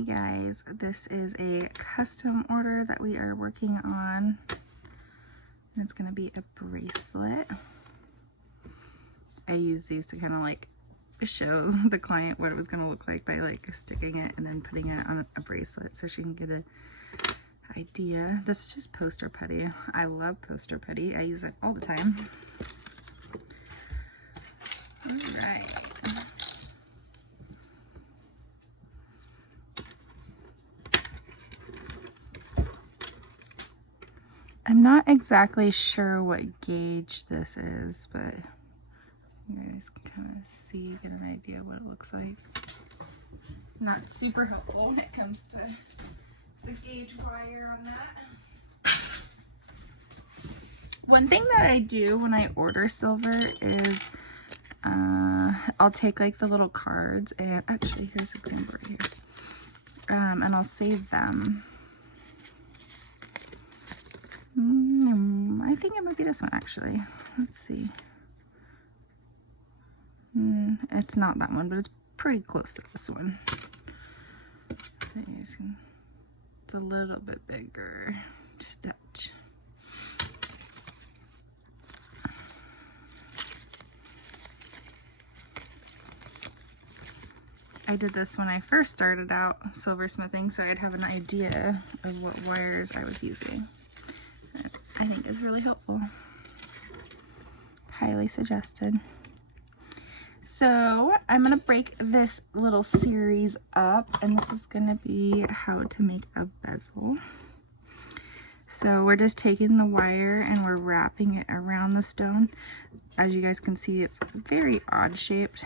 Hey guys, this is a custom order that we are working on, and it's going to be a bracelet. I use these to kind of like show the client what it was going to look like by like sticking it and then putting it on a bracelet so she can get an idea. This is just poster putty. I love poster putty. I use it all the time. All right. I'm not exactly sure what gauge this is, but you guys can kind of see, get an idea what it looks like. Not super helpful when it comes to the gauge wire on that. One thing that I do when I order silver is I'll take like the little cards, and actually here's an example right here, and I'll save them. I think it might be this one actually. Let's see. It's not that one, but it's pretty close to this one. It's a little bit bigger. Just a touch. I did this when I first started out silversmithing, so I'd have an idea of what wires I was using. I think is really helpful. Highly suggested. So I'm gonna break this little series up, and this is gonna be how to make a bezel. So we're just taking the wire and we're wrapping it around the stone. As you guys can see, it's very odd shaped.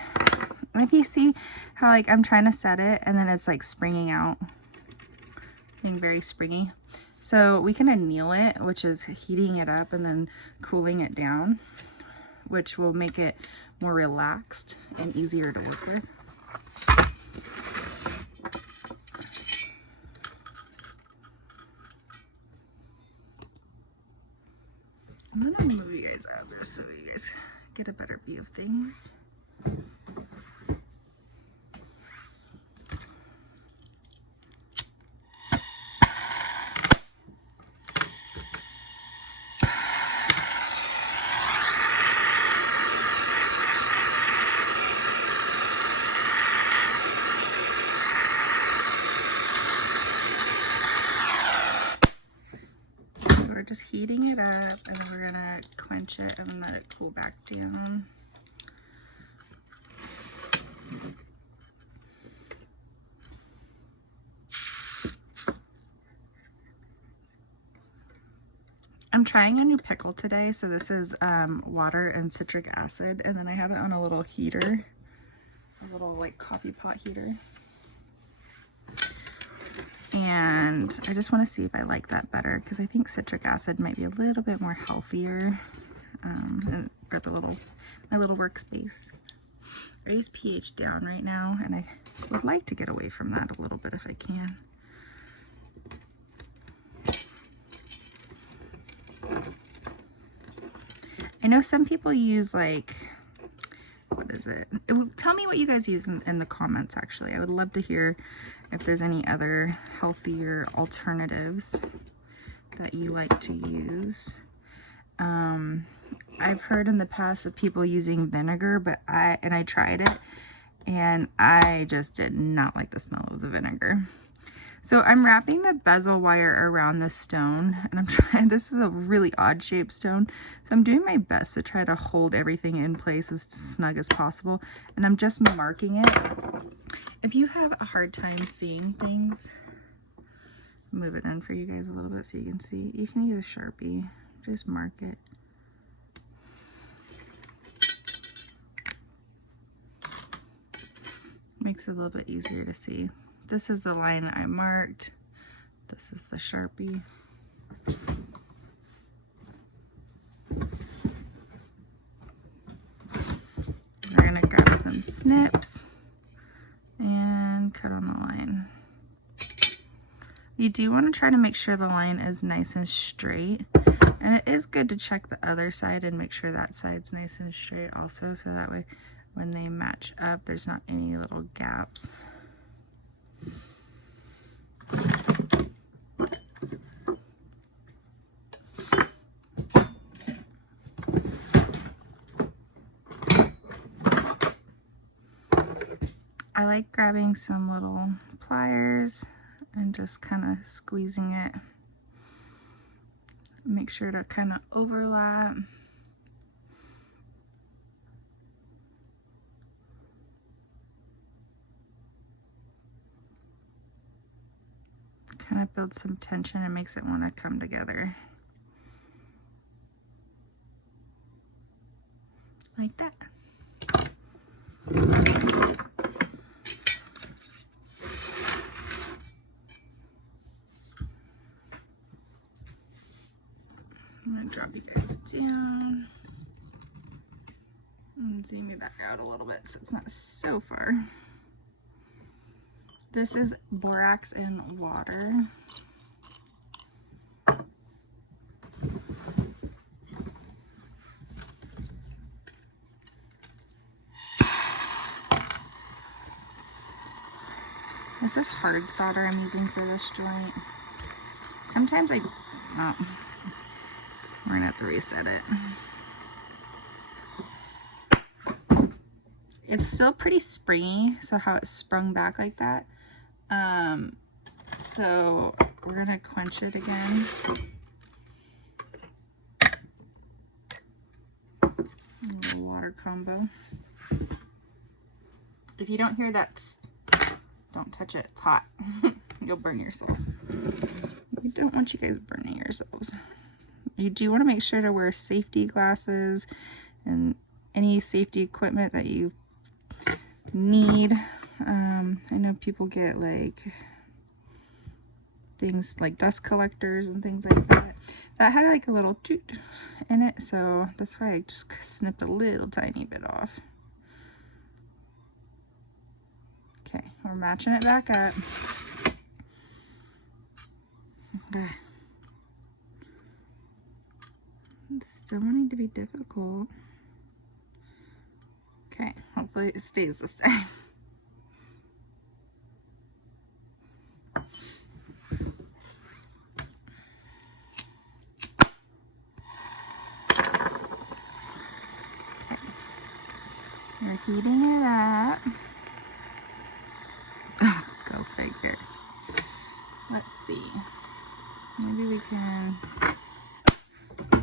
If you see how like I'm trying to set it and then it's like springing out, being very springy. So we can anneal it, which is heating it up and then cooling it down, which will make it more relaxed and easier to work with. I'm gonna move you guys out there so you guys get a better view of things. We're just heating it up, and then we're gonna quench it and then let it cool back down. I'm trying a new pickle today, so this is water and citric acid, and then I have it on a little heater, a little like coffee pot heater. And I just want to see if I like that better, because I think citric acid might be a little bit more healthier for the my little workspace. I use pH down right now, and I would like to get away from that a little bit if I can. I know some people use like, what is it? Tell me what you guys use in the comments, actually. I would love to hear if there's any other healthier alternatives that you like to use. I've heard in the past of people using vinegar, but I tried it and I just did not like the smell of the vinegar. So I'm wrapping the bezel wire around the stone, and I'm trying, this is a really odd shaped stone, so I'm doing my best to try to hold everything in place as snug as possible, and I'm just marking it. If you have a hard time seeing things, move it in for you guys a little bit so you can see. You can use a Sharpie, just mark it. Makes it a little bit easier to see. This is the line I marked. This is the Sharpie. We're gonna grab some snips and cut on the line. You do want to try to make sure the line is nice and straight. And it is good to check the other side and make sure that side's nice and straight also, so that way when they match up, there's not any little gaps. I like grabbing some little pliers and just kind of squeezing it. Make sure to kind of overlap. Kind of builds some tension and makes it want to come together. Like that. I'm going to drop you guys down and zoom you back out a little bit so it's not so far. This is borax and water. This is hard solder I'm using for this joint. Sometimes we're gonna have to reset it. It's still pretty springy, so how it sprung back like that. So we're gonna quench it again. A little water combo. If you don't hear that, don't touch it, it's hot. You'll burn yourself. We don't want you guys burning yourselves. You do want to make sure to wear safety glasses and any safety equipment that you need. I know people get like things like dust collectors and things like that. That had like a little toot in it, so that's why I just snipped a little tiny bit off. Okay, we're matching it back up. It's still wanting to be difficult. Okay, hopefully it stays this time. We're heating it up. Go figure. Let's see. Maybe we can... I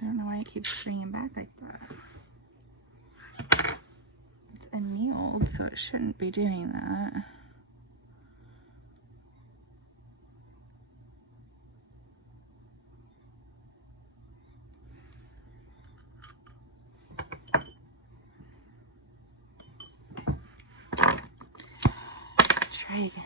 don't know why it keeps bringing back like that. It's annealed, so it shouldn't be doing that. Try again.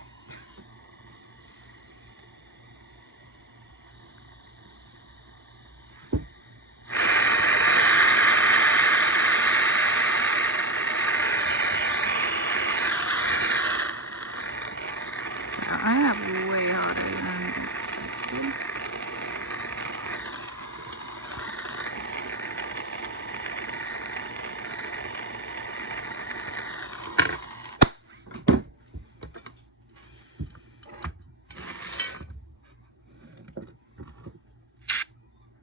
I have way hotter than expected.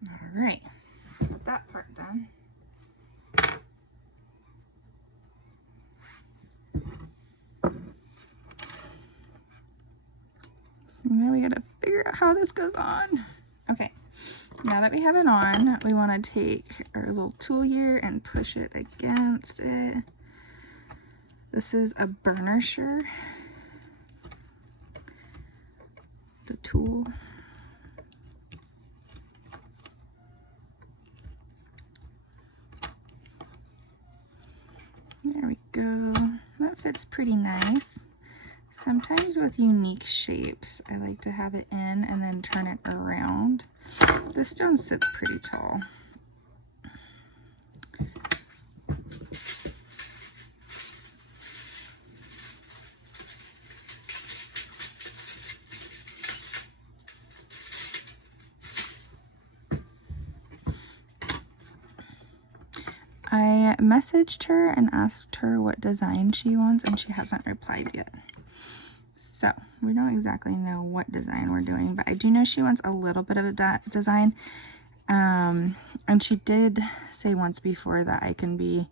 All right, got that part done. Now we gotta figure out how this goes on. Okay, now that we have it on, we want to take our little tool here and push it against it. This is a burnisher, the tool. There we go. That fits pretty nice. Sometimes with unique shapes, I like to have it in and then turn it around. This stone sits pretty tall. I messaged her and asked her what design she wants, and she hasn't replied yet. So we don't exactly know what design we're doing, but I do know she wants a little bit of a design. And she did say once before that I can be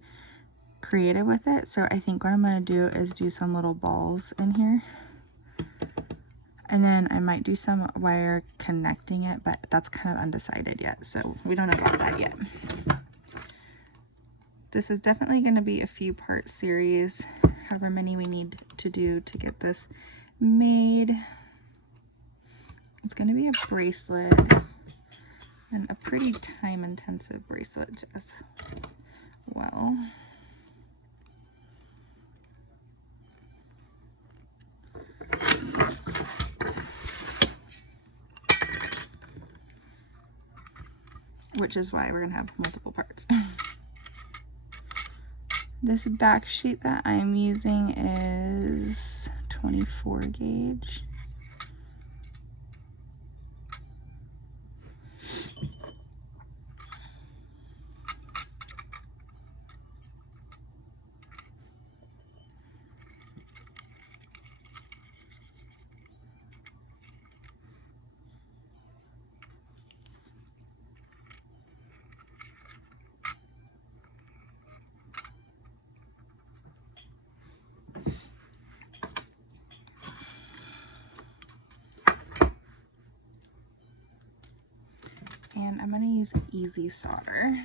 creative with it. So I think what I'm going to do is do some little balls in here. And then I might do some wire connecting it, but that's kind of undecided yet. So we don't know about that yet. This is definitely going to be a few part series, however many we need to do to get this made. It's going to be a bracelet, and a pretty time intensive bracelet as well. Which is why we're going to have multiple parts. This back sheet that I'm using is 24 gauge. And I'm going to use easy solder.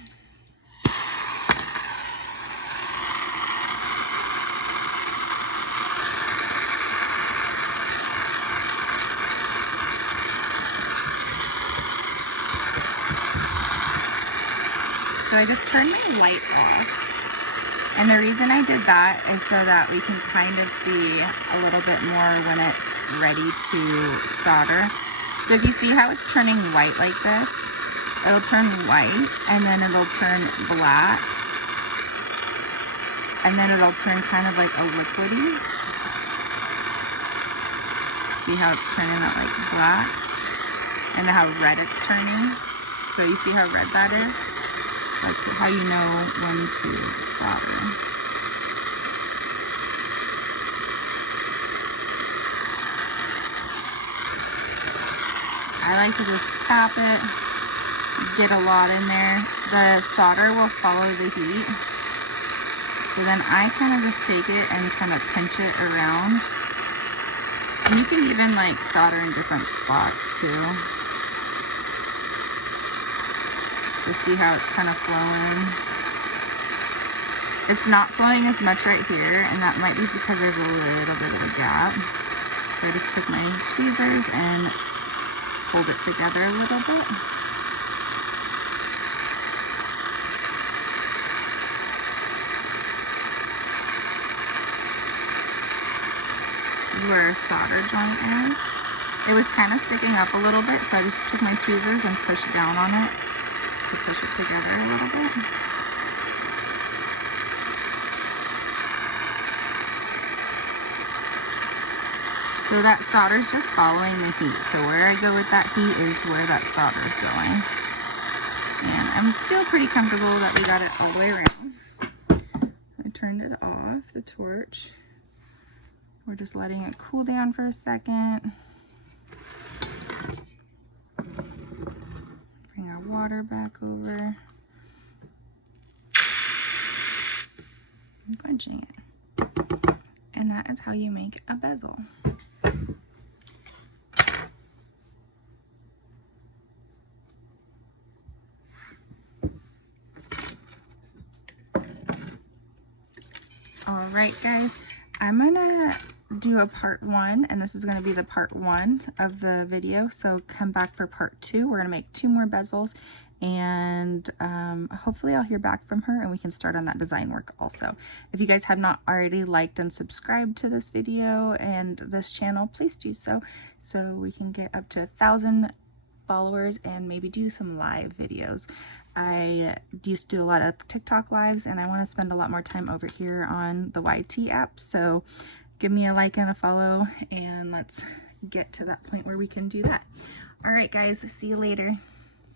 So I just turned my light off. And the reason I did that is so that we can kind of see a little bit more when it's ready to solder. So if you see how it's turning white like this, it'll turn white, and then it'll turn black, and then it'll turn kind of like a liquidy. See how it's turning out like black, and how red it's turning. So you see how red that is? That's how you know when to solder. I like to just tap it. Get a lot in there. The solder will follow the heat. So then I kind of just take it and kind of pinch it around. And you can even like solder in different spots too. So see how it's kind of flowing. It's not flowing as much right here, and that might be because there's a little bit of a gap. So I just took my tweezers and pulled it together a little bit. Where a solder joint is. It was kind of sticking up a little bit, so I just took my tweezers and pushed down on it to push it together a little bit. So that solder's just following the heat. So where I go with that heat is where that solder is going. And I feel pretty comfortable that we got it all the way around. I turned it off, the torch. We're just letting it cool down for a second. Bring our water back over. I'm quenching it. And that is how you make a bezel. All right, guys, I'm gonna do a part 1, and this is going to be the part 1 of the video, so come back for part 2. We're going to make 2 more bezels, and hopefully I'll hear back from her and we can start on that design work also. If you guys have not already liked and subscribed to this video and this channel, please do so we can get up to 1,000 followers and maybe do some live videos. I used to do a lot of TikTok lives, and I want to spend a lot more time over here on the YT app, so give me a like and a follow, and let's get to that point where we can do that. All right, guys, see you later.